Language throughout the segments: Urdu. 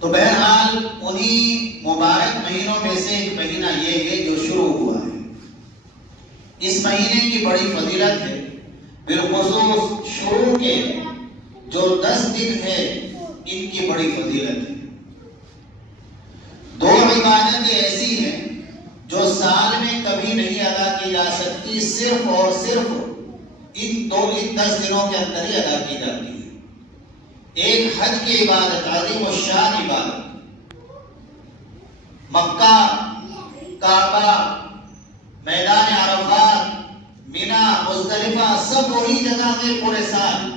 تو بہرحال انہی مبارک مہینوں میں سے ایک مہینہ یہ ہے جو شروع ہوا ہے. اس مہینے کی بڑی فضیلت ہے، بالخصوص شروع کے جو 10 دن ہے ان کی بڑی فضیلت ہے. 2 عبادتیں ایسی ہیں جو سال میں کبھی نہیں ادا کی جا سکتی، صرف اور صرف ان 10 دنوں کے اندر ہی ادا کی جاتی ہے. ایک حج کی عبادت، عظیم الشان عبادت، مکہ، کعبہ، میدان عرفات، مینا، مزدلفہ، سب وہی جگہ میں پورے سال.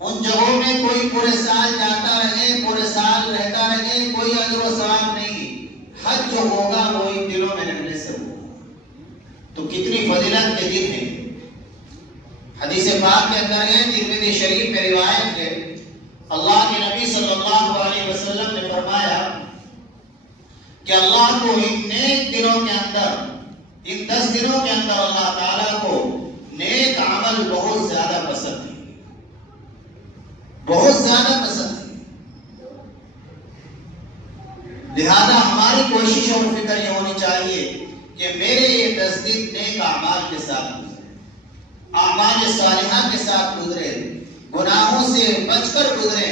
ان جگہوں میں کوئی پورے سال جاتا رہے، پورے سال رہتا رہے، کوئی اجر و ثواب نہیں. حج جو ہوگا وہ ان دنوں میں رہنے سے ہوگا. تو کتنی فضیلت کے دن ہیں. حدیث پاک کے اندر ہے، ترمذی شریف میں روایت ہے، اللہ کے نبی صلی اللہ علیہ وسلم نے فرمایا کہ اللہ کو ان نیک دنوں کے اندر، ان 10 دنوں کے اندر اللہ تعالیٰ کو نیک عمل بہت زیادہ پسند ہے، بہت زیادہ پسند ہے. لہذا ہماری کوشش اور فکر یہ ہونی چاہیے کہ میرے یہ 10 دن نیک اعمال کے ساتھ گزرے، اعمال صالحہ کے ساتھ گزرے، گناہوں سے بچ کر گزرے،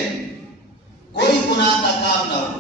کوئی گناہ کا کام نہ ہو.